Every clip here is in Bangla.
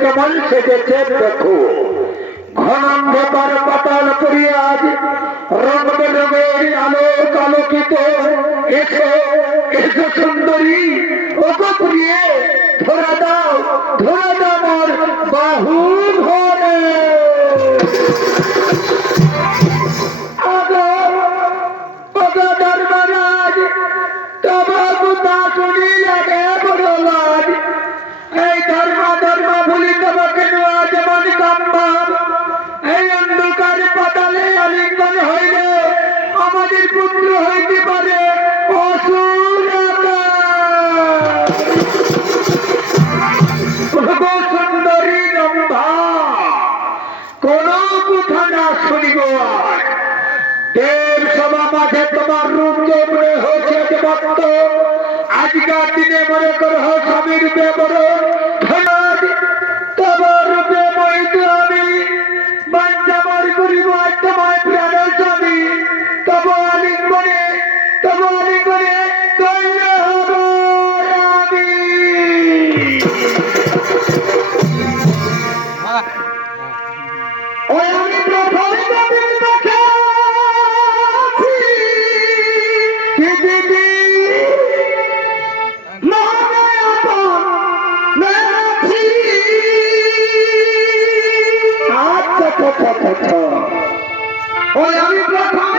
কেমন সেজেছে দেখো, ঘনান্ধকার পাতাল পরিয়াজ রং বেরঙের আলোক আলোকিত। এসো এসো সুন্দরী, ওগো প্রিয়ে, ধরা দাও মোর বাহু ঘরে। ধর্মরাজ তবু তা শুনি লাগে বড় লাজ। এই ধর্ম ভুলি তোমাকে নেওয়া যেমন সম্ভব। এই অন্ধকার পাতালে আলিঙ্গন হইলে আমাদের পুত্র হইতে পারে সুন্দরী রম্ভা, কোন কথা না শুনিব। দেব সভা মাঝে তোমার রূপ চোপড়ে হয়েছে যে ভক্ত। আজকার দিনে মনে করো স্বামীর বিবরণ তোমার রূপে মহিত আমি বাঞ্চাবার করিব তোমার প্রাণের স্বামী। তব আলিঙ্গনে তৈল হব আমি। ওই আমি প্রথমে ওই আমি প্রথমে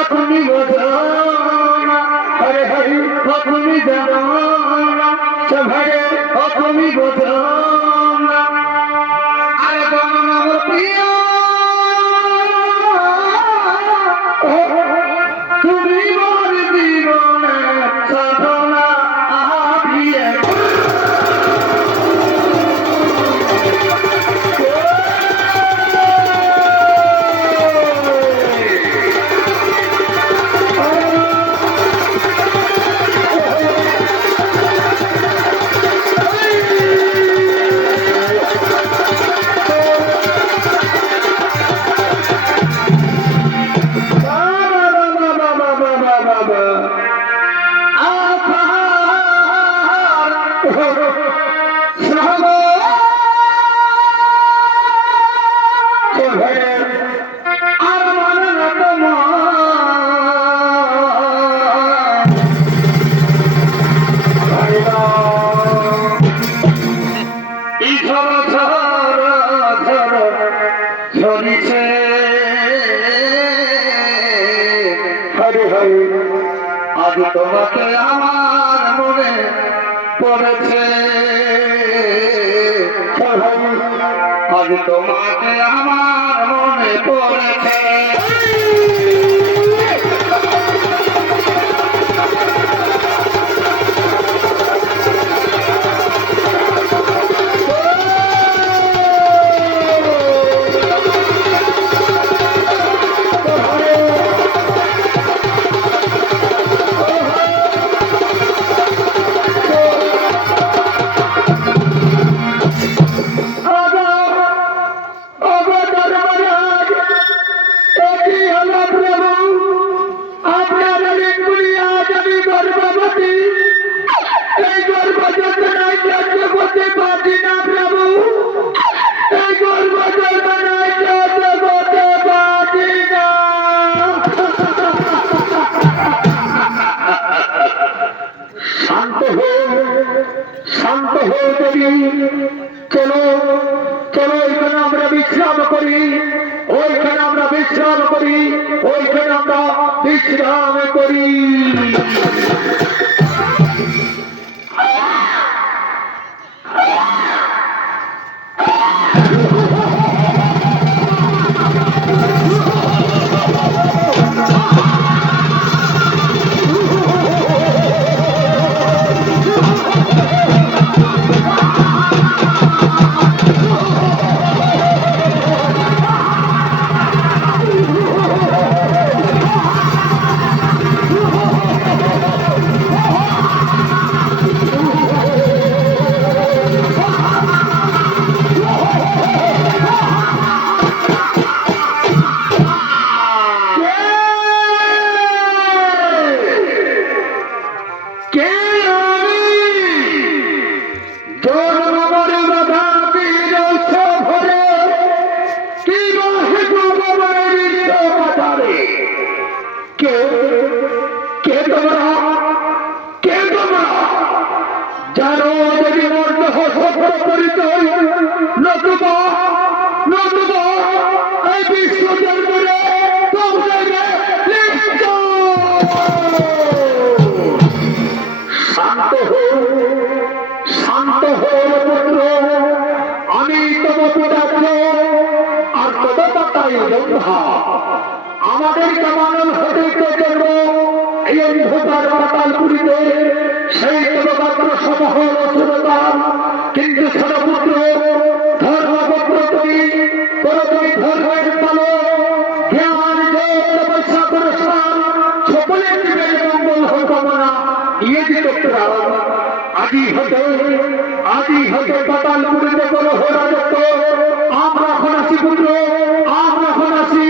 তুমি বোঝো না। আজ তোমাকে আমার মনে পড়েছে, আজ তোমাকে আমার মনে পড়েছে। শান্ত হয়ে দেবী, চলো চলো ওইখানে আমরা বিশ্রাম করি, ওইখানে আমরা বিশ্রাম করি, ওইখানে আমরা বিশ্রাম করি। শান্ত হয়ে পুত্র, আমি তোমাকে ডাকবো আর তোমার যোদ্ধা আমাদেরকে মানব হতে জন্য এই অন্ধকার পাতালপুরীতে সেই তোমার সমূহ রচনার। কিন্তু সরপুত্র ধর্মপুত্র তুমি ধর্মের পালো জ্ঞান তপস্যা পুরস্কার সকলের জীবের মঙ্গল কামনা নিয়ে দিতে আদি হতে পাতালপুরীতে কোনো রাজত্ব আমরা এখন আসি পুত্র, আমরা এখন আসি,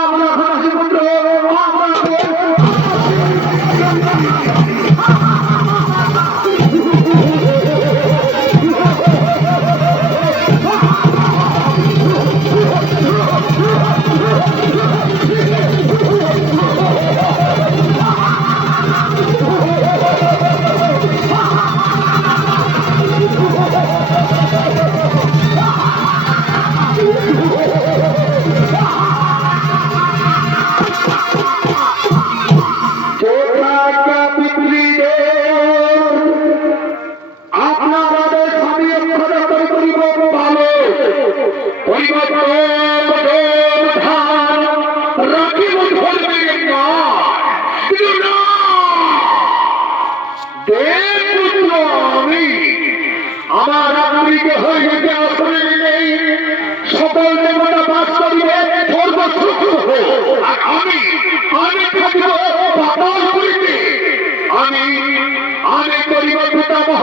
আমরা এখন আসি পুত্র, আমরা আমার আগুরিকে হয়ে যেতে আসলে নেই, সকল দেবতা বাস করিবে সর্বসুখ আর আমি থাকিব পাতালপুরীতে। আমি করিব পিতামহ